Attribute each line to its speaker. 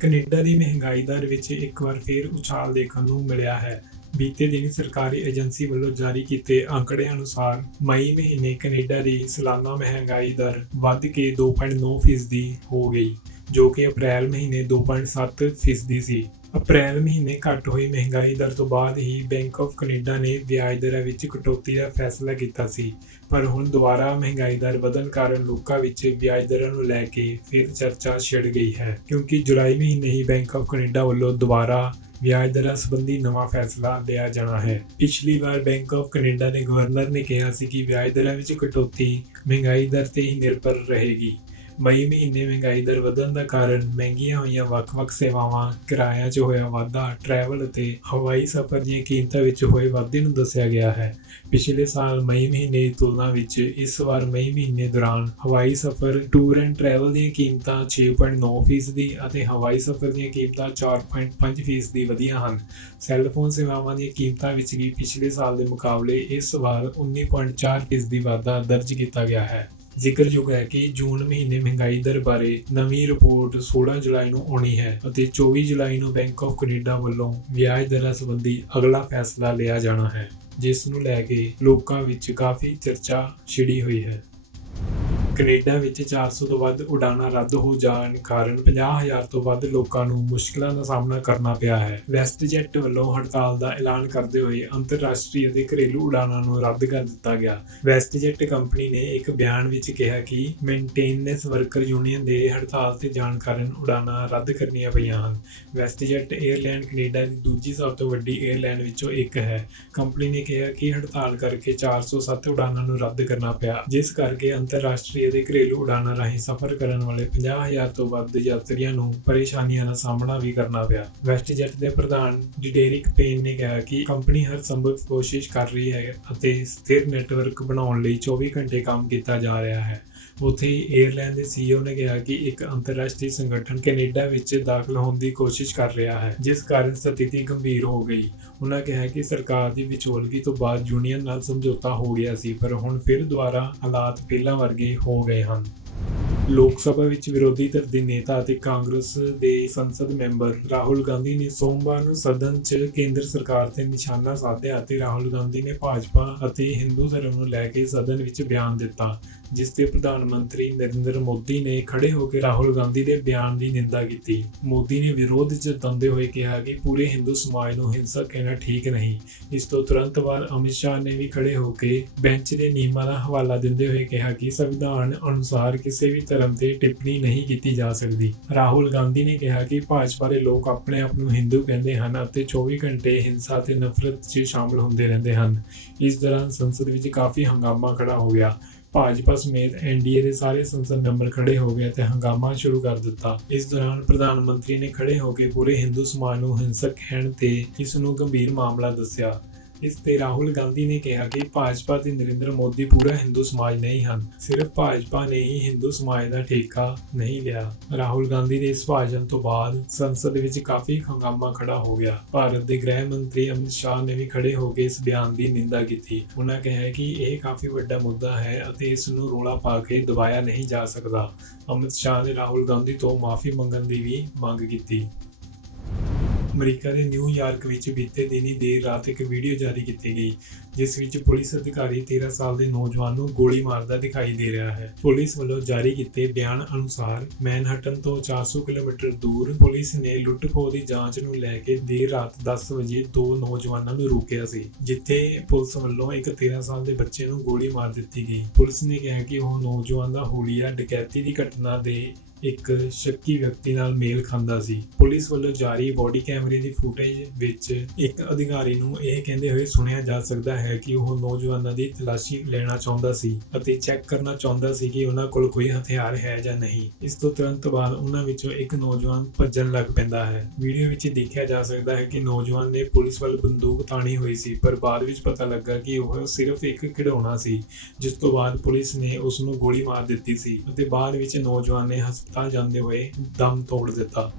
Speaker 1: Canada ਦੀ ਮਹਿੰਗਾਈ ਦਰ ਵਿੱਚ ਇੱਕ ਵਾਰ ਫੇਰ ਉਛਾਲ ਦੇਖਣ ਨੂੰ ਮਿਲਿਆ ਹੈ। ਬੀਤੇ ਦਿਨ ਸਰਕਾਰੀ ਏਜੰਸੀ ਵੱਲੋਂ ਜਾਰੀ ਕੀਤੇ ਅੰਕੜਿਆਂ ਅਨੁਸਾਰ ਮਈ ਮਹੀਨੇ ਕੈਨੇਡਾ ਦੀ ਸਾਲਾਨਾ ਮਹਿੰਗਾਈ ਦਰ ਵੱਧ ਕੇ 2.9% ਹੋ ਗਈ। ਜੋ ਕਿ ਅਪ੍ਰੈਲ ਮਹੀਨੇ 2.7% ਫੀਸਦੀ ਸੀ। ਅਪ੍ਰੈਲ ਮਹੀਨੇ ਘਟ ਹੋਈ ਮਹਿੰਗਾਈ ਦਰ ਤੋਂ ਬਾਅਦ ਹੀ ਬੈਂਕ ਆਫ ਕੈਨੇਡਾ ਨੇ ਵਿਆਜ ਦਰਾਂ ਵਿੱਚ ਕਟੌਤੀ ਦਾ ਫੈਸਲਾ ਕੀਤਾ ਸੀ। ਪਰ ਹੁਣ ਦੁਬਾਰਾ ਮਹਿੰਗਾਈ ਦਰ ਵਧਣ ਕਾਰਨ ਲੋਕਾਂ ਵਿੱਚ ਵਿਆਜ ਦਰਾਂ ਨੂੰ ਲੈ ਕੇ ਫਿਰ ਚਰਚਾ ਛਿੜ ਗਈ ਹੈ। ਕਿਉਂਕਿ ਜੁਲਾਈ ਮਹੀਨੇ ਹੀ ਬੈਂਕ ਆਫ ਕੈਨੇਡਾ ਵੱਲੋਂ ਦੁਬਾਰਾ ਵਿਆਜ ਦਰਾਂ ਸੰਬੰਧੀ ਨਵਾਂ ਫੈਸਲਾ ਲਿਆ ਜਾਣਾ ਹੈ। ਪਿਛਲੀ ਵਾਰ ਬੈਂਕ ਆਫ ਕੈਨੇਡਾ ਦੇ ਗਵਰਨਰ ਨੇ ਕਿਹਾ ਸੀ ਕਿ ਵਿਆਜ ਦਰਾਂ ਵਿੱਚ ਕਟੌਤੀ ਮਹਿੰਗਾਈ ਦਰ ਤੇ ਹੀ ਨਿਰਭਰ ਰਹੇਗੀ। ਮਈ ਮਹੀਨੇ ਮਹਿੰਗਾਈ ਦਰ ਵਧਣ ਦਾ ਕਾਰਨ ਮਹਿੰਗੀਆਂ ਹੋਈਆਂ ਵੱਖ-ਵੱਖ ਸੇਵਾਵਾਂ, ਕਿਰਾਇਆ 'ਚ ਹੋਇਆ ਵਾਧਾ ਟਰੈਵਲ ਅਤੇ ਹਵਾਈ ਸਫ਼ਰ ਦੀਆਂ ਕੀਮਤਾਂ ਵਿੱਚ ਹੋਏ ਵਾਧੇ ਨੂੰ ਦੱਸਿਆ ਗਿਆ ਹੈ। ਪਿਛਲੇ ਸਾਲ ਮਈ ਮਹੀਨੇ ਦੀ ਤੁਲਨਾ ਵਿੱਚ ਇਸ ਵਾਰ ਮਈ ਮਹੀਨੇ ਦੌਰਾਨ ਹਵਾਈ ਸਫ਼ਰ ਟੂਰ ਐਂਡ ਟਰੈਵਲ ਦੀਆਂ ਕੀਮਤਾਂ 6.9% ਦੀ ਅਤੇ ਹਵਾਈ ਸਫ਼ਰ ਦੀਆਂ ਕੀਮਤਾਂ 4.5% ਦੀ ਵਧੀਆਂ ਹਨ। ਸੈੱਲਫੋਨ ਸੇਵਾਵਾਂ ਦੀਆਂ ਕੀਮਤਾਂ ਵਿੱਚ ਵੀ ਪਿਛਲੇ ਸਾਲ ਦੇ ਮੁਕਾਬਲੇ ਇਸ ਵਾਰ 19.4% ਦੀ ਵਾਧਾ ਦਰਜ ਕੀਤਾ ਗਿਆ ਹੈ। ਜ਼ਿਕਰਯੋਗ ਹੈ ਕਿ ਜੂਨ ਮਹੀਨੇ ਮਹਿੰਗਾਈ ਦਰ ਬਾਰੇ ਨਵੀਂ ਰਿਪੋਰਟ 16 ਜੁਲਾਈ ਨੂੰ ਆਉਣੀ ਹੈ ਅਤੇ 24 ਜੁਲਾਈ ਨੂੰ ਬੈਂਕ ਆਫ ਕੈਨੇਡਾ ਵੱਲੋਂ ਵਿਆਜ ਦਰਾਂ ਸੰਬੰਧੀ ਅਗਲਾ ਫੈਸਲਾ ਲਿਆ ਜਾਣਾ ਹੈ, ਜਿਸ ਨੂੰ ਲੈ ਕੇ ਲੋਕਾਂ ਵਿੱਚ ਕਾਫੀ ਚਰਚਾ ਛਿੜੀ ਹੋਈ ਹੈ। ਕੈਨੇਡਾ ਵਿੱਚ 400 ਤੋਂ ਵੱਧ ਉਡਾਣਾਂ ਰੱਦ ਹੋ ਜਾਣ ਕਾਰਨ 50000 ਤੋਂ ਵੱਧ ਲੋਕਾਂ ਨੂੰ ਮੁਸ਼ਕਲਾਂ ਦਾ ਸਾਹਮਣਾ ਕਰਨਾ ਪਿਆ ਹੈ। ਵੈਸਟਜੈਟ ਵੱਲੋਂ ਹੜਤਾਲ ਦਾ ਐਲਾਨ ਕਰਦੇ ਹੋਏ ਅੰਤਰਰਾਸ਼ਟਰੀ ਅਤੇ ਘਰੇਲੂ ਉਡਾਣਾਂ ਨੂੰ ਰੱਦ ਕਰ ਦਿੱਤਾ ਗਿਆ। ਵੈਸਟਜੈਟ ਕੰਪਨੀ ਨੇ ਇੱਕ ਬਿਆਨ ਵਿੱਚ ਕਿਹਾ ਕਿ ਮੇਨਟੇਨੈਂਸ ਵਰਕਰ ਯੂਨੀਅਨ ਦੇ ਹੜਤਾਲ ਤੇ ਜਾਣ ਕਾਰਨ ਉਡਾਣਾਂ ਰੱਦ ਕਰਨੀਆਂ ਪਈਆਂ ਹਨ। ਵੈਸਟਜੈਟ 에ਅਰਲਾਈਨ ਕੈਨੇਡਾ ਦੀ ਦੂਜੀ ਸਭ ਤੋਂ ਵੱਡੀ 에ਅਰਲਾਈਨ ਵਿੱਚੋਂ ਇੱਕ ਹੈ। ਕੰਪਨੀ ਨੇ ਕਿਹਾ ਕਿ ਹੜਤਾਲ ਕਰਕੇ 407 ਉਡਾਨਾਂ ਨੂੰ ਰੱਦ ਕਰਨਾ ਪਿਆ, ਜਿਸ ਕਰਕੇ ਅੰਤਰਰਾਸ਼ਟਰੀ ਅਤੇ ਘਰੇਲੂ ਉਡਾਣਾਂ ਰਾਹੀਂ ਸਫ਼ਰ ਕਰਨ ਵਾਲੇ 50000 ਤੋਂ ਵੱਧ ਯਾਤਰੀਆਂ ਨੂੰ ਪਰੇਸ਼ਾਨੀਆਂ ਦਾ ਸਾਹਮਣਾ ਵੀ ਕਰਨਾ ਪਿਆ। ਵੈਸਟਜੈਟ ਦੇ ਪ੍ਰਧਾਨ ਡਿਡੇਰਿਕ ਪੇਨ ਨੇ ਕਿਹਾ ਕਿ ਕੰਪਨੀ ਹਰ ਸੰਭਵ ਕੋਸ਼ਿਸ਼ ਕਰ ਰਹੀ ਹੈ ਅਤੇ ਸਥਿਰ ਨੈਟਵਰਕ ਬਣਾਉਣ ਲਈ 24 ਘੰਟੇ ਕੰਮ ਕੀਤਾ ਜਾ ਰਿਹਾ ਹੈ। ਉੱਥੇ ਹੀ 에ਅਰਲਾਈਨ ਦੇ ਸੀਈਓ ਨੇ ਕਿਹਾ ਕਿ ਇੱਕ ਅੰਤਰਰਾਸ਼ਟਰੀ ਸੰਗਠਨ ਕੈਨੇਡਾ ਵਿੱਚ ਦਾਖਲ ਹੋਣ ਦੀ ਕੋਸ਼ਿਸ਼ ਕਰ ਰਿਹਾ ਹੈ, ਜਿਸ ਕਾਰਨ ਸਥਿਤੀ ਗੰਭੀਰ ਹੋ ਗਈ। ਉਹਨਾਂ ਕਿਹਾ ਕਿ ਸਰਕਾਰ ਦੀ ਵਿਚੋਲਗੀ ਤੋਂ ਬਾਅਦ ਯੂਨੀਅਨ ਨਾਲ ਸਮਝੌਤਾ ਹੋ ਗਿਆ ਸੀ, ਪਰ ਹੁਣ ਫਿਰ ਦੁਬਾਰਾ ਹਾਲਾਤ ਪਹਿਲਾਂ ਵਰਗੇ ਹੋ ਗਏ ਹਨ। ਲੋਕ ਸਭਾ ਵਿੱਚ ਵਿਰੋਧੀ ਧਿਰ ਦੇ ਨੇਤਾ ਅਤੇ ਕਾਂਗਰਸ ਦੇ ਸੰਸਦ ਮੈਂਬਰ ਰਾਹੁਲ ਗਾਂਧੀ ਨੇ ਸੋਮਵਾਰ ਨੂੰ ਸਦਨ 'ਚ ਕੇਂਦਰ ਸਰਕਾਰ ਤੇ ਨਿਸ਼ਾਨਾ ਸਾਧਿਆ ਅਤੇ ਰਾਹੁਲ ਗਾਂਧੀ ਨੇ ਭਾਜਪਾ ਅਤੇ ਹਿੰਦੂ ਧਰਮ ਨੂੰ ਲੈ ਕੇ ਸਦਨ ਵਿੱਚ ਬਿਆਨ ਦਿੱਤਾ, ਜਿਸ ਤੇ ਪ੍ਰਧਾਨ ਮੰਤਰੀ ਨਰਿੰਦਰ ਮੋਦੀ ਨੇ ਖੜੇ ਹੋ ਕੇ ਰਾਹੁਲ ਗਾਂਧੀ ਦੇ ਬਿਆਨ ਦੀ ਨਿੰਦਾ ਕੀਤੀ। ਮੋਦੀ ਨੇ ਵਿਰੋਧ ਜਤਾਉਂਦੇ ਹੋਏ ਕਿਹਾ ਕਿ ਪੂਰੇ ਹਿੰਦੂ ਸਮਾਜ ਨੂੰ ਹਿੰਸਕ ਕਹਿਣਾ ਠੀਕ ਨਹੀਂ। ਇਸ ਤੋਂ ਤੁਰੰਤ ਬਾਅਦ ਅਮਿਤ ਸ਼ਾਹ ਨੇ ਵੀ ਖੜੇ ਹੋ ਕੇ ਬੈਂਚ ਦੇ ਨਿਯਮਾਂ ਦਾ ਹਵਾਲਾ ਦਿੰਦੇ ਹੋਏ ਕਿਹਾ ਕਿ ਸੰਵਿਧਾਨ ਅਨੁਸਾਰ ਕਿਸੇ ਵੀ ਧਰਮ ਤੇ ਟਿੱਪਣੀ ਨਹੀਂ ਕੀਤੀ ਜਾ ਸਕਦੀ। ਰਾਹੁਲ ਗਾਂਧੀ ਨੇ ਕਿਹਾ ਕਿ ਭਾਜਪਾ ਦੇ ਲੋਕ ਆਪਣੇ ਆਪ ਨੂੰ ਹਿੰਦੂ ਕਹਿੰਦੇ ਹਨ ਅਤੇ 24 ਘੰਟੇ ਹਿੰਸਾ ਤੇ ਨਫ਼ਰਤ 'ਚ ਸ਼ਾਮਲ ਹੁੰਦੇ ਰਹਿੰਦੇ ਹਨ। ਇਸ ਦੌਰਾਨ ਸੰਸਦ ਵਿੱਚ ਕਾਫੀ ਹੰਗਾਮਾ ਖੜਾ ਹੋ ਗਿਆ। ਭਾਜਪਾ ਸਮੇਤ ਐਨਡੀਏ ਦੇ ਸਾਰੇ ਸੰਸਦ ਮੈਂਬਰ ਖੜੇ ਹੋ ਗਏ ਤੇ ਹੰਗਾਮਾ ਸ਼ੁਰੂ ਕਰ ਦਿੱਤਾ। ਇਸ ਦੌਰਾਨ ਪ੍ਰਧਾਨ ਮੰਤਰੀ ਨੇ ਖੜੇ ਹੋ ਕੇ ਪੂਰੇ ਹਿੰਦੂ ਸਮਾਜ ਨੂੰ ਹਿੰਸਕ ਕਹਿਣ ਤੇ ਇਸ ਨੂੰ ਗੰਭੀਰ ਮਾਮਲਾ ਦੱਸਿਆ। ਇਸ ਤੇ ਰਾਹੁਲ ਗਾਂਧੀ ਨੇ ਕਿਹਾ ਕਿ ਭਾਜਪਾ ਤੇ ਨਰਿੰਦਰ ਮੋਦੀ ਪੂਰਾ ਹਿੰਦੂ ਸਮਾਜ ਨਹੀਂ ਹਨ। ਸਿਰਫ ਭਾਜਪਾ ਨੇ ਹੀ ਹਿੰਦੂ ਸਮਾਜ ਦਾ ਠੇਕਾ ਨਹੀਂ ਲਿਆ। ਰਾਹੁਲ ਗਾਂਧੀ ਦੇ ਇਸ ਭਾਸ਼ਣ ਤੋਂ ਬਾਅਦ ਸੰਸਦ ਵਿੱਚ ਕਾਫੀ ਹੰਗਾਮਾ ਖੜਾ ਹੋ ਗਿਆ। ਭਾਰਤ ਦੇ ਗ੍ਰਹਿ ਮੰਤਰੀ ਅਮਿਤ ਸ਼ਾਹ ਨੇ ਵੀ ਖੜੇ ਹੋ ਕੇ ਇਸ ਬਿਆਨ ਦੀ ਨਿੰਦਾ ਕੀਤੀ। ਉਹਨਾਂ ਕਿਹਾ ਕਿ ਇਹ ਕਾਫੀ ਵੱਡਾ ਮੁੱਦਾ ਹੈ ਅਤੇ ਇਸ ਨੂੰ ਰੋਲਾ ਪਾ ਕੇ ਦਬਾਇਆ ਨਹੀਂ ਜਾ ਸਕਦਾ। ਅਮਿਤ ਸ਼ਾਹ ਨੇ ਰਾਹੁਲ ਗਾਂਧੀ ਤੋਂ ਮਾਫੀ ਮੰਗਣ ਦੀ ਵੀ ਮੰਗ ਕੀਤੀ। ਅਮਰੀਕਾ ਦੇ ਨਿਊਯਾਰਕ ਵਿੱਚ ਬੀਤੇ ਦਿਨੀ ਦੇਰ ਰਾਤ ਇੱਕ ਵੀਡੀਓ ਜਾਰੀ ਕੀਤੀ ਗਈ, ਜਿਸ ਵਿੱਚ ਪੁਲਿਸ ਅਧਿਕਾਰੀ 13 ਸਾਲ ਦੇ ਨੌਜਵਾਨ ਨੂੰ ਗੋਲੀ ਮਾਰਦਾ ਦਿਖਾਈ ਦੇ ਰਿਹਾ ਹੈ। ਪੁਲਿਸ ਵੱਲੋਂ ਜਾਰੀ ਕੀਤੇ ਬਿਆਨ ਅਨੁਸਾਰ ਮੈਨਹਟਨ ਤੋਂ 400 ਕਿਲੋਮੀਟਰ ਦੂਰ ਪੁਲਿਸ ਨੇ ਲੁੱਟ-ਖੋਹ ਦੀ ਜਾਂਚ ਨੂੰ ਲੈ ਕੇ ਦੇਰ ਰਾਤ 10 ਵਜੇ ਦੋ ਨੌਜਵਾਨਾਂ ਨੂੰ ਰੋਕਿਆ ਸੀ, ਜਿੱਥੇ ਪੁਲਿਸ ਵੱਲੋਂ ਇੱਕ 13 ਸਾਲ ਦੇ ਬੱਚੇ ਨੂੰ ਗੋਲੀ ਮਾਰ ਦਿੱਤੀ ਗਈ। ਪੁਲਿਸ ਨੇ ਕਿਹਾ ਕਿ ਉਹ ਨੌਜਵਾਨ ਦਾ ਹੋਲੀਆ ਡਕੈਤੀ ਦੀ ਘਟਨਾ ਦੇ ਇੱਕ ਸ਼ੱਕੀ ਵਿਅਕਤੀ ਨਾਲ ਮੇਲ ਖਾਂਦਾ ਸੀ। ਪੁਲਿਸ ਵੱਲੋਂ ਜਾਰੀ ਬੋਡੀ ਕੈਮਰੇ ਦੀ ਫੁਟੇਜ ਵਿੱਚ ਇੱਕ ਅਧਿਕਾਰੀ ਨੂੰ ਇਹ ਕਹਿੰਦੇ ਹੋਏ ਸੁਣਿਆ ਜਾ ਸਕਦਾ ਹੈ ਕਿ ਉਹ ਨੌਜਵਾਨਾਂ ਦੀ ਤਲਾਸ਼ੀ ਲੈਣਾ ਚਾਹੁੰਦਾ ਸੀ ਅਤੇ ਚੈੱਕ ਕਰਨਾ ਚਾਹੁੰਦਾ ਸੀ ਕਿ ਉਹਨਾਂ ਕੋਲ ਕੋਈ ਹਥਿਆਰ ਹੈ ਜਾਂ ਨਹੀਂ। ਇਸ ਤੋਂ ਤੁਰੰਤ ਬਾਅਦ ਉਹਨਾਂ ਵਿੱਚੋਂ ਇੱਕ ਨੌਜਵਾਨ ਭੱਜਣ ਲੱਗ ਪੈਂਦਾ ਹੈ। ਵੀਡੀਓ ਵਿੱਚ ਦੇਖਿਆ ਜਾ ਸਕਦਾ ਹੈ ਕਿ ਨੌਜਵਾਨ ਨੇ ਪੁਲਿਸ ਵੱਲ ਬੰਦੂਕ ਤਾਣੀ ਹੋਈ ਸੀ, ਪਰ ਬਾਅਦ ਵਿੱਚ ਪਤਾ ਲੱਗਾ ਕਿ ਉਹ ਸਿਰਫ ਇੱਕ ਖਿਡੌਣਾ ਸੀ, ਜਿਸ ਤੋਂ ਬਾਅਦ ਪੁਲਿਸ ਨੇ ਉਸ ਨੂੰ ਗੋਲੀ ਮਾਰ ਦਿੱਤੀ ਸੀ ਅਤੇ ਬਾਅਦ ਵਿੱਚ ਨੌਜਵਾਨ ਨੇ ਹਸਪਤਾਲ ਜਾਂਦੇ ਹੋਏ ਦਮ ਤੋੜ ਦਿੱਤਾ।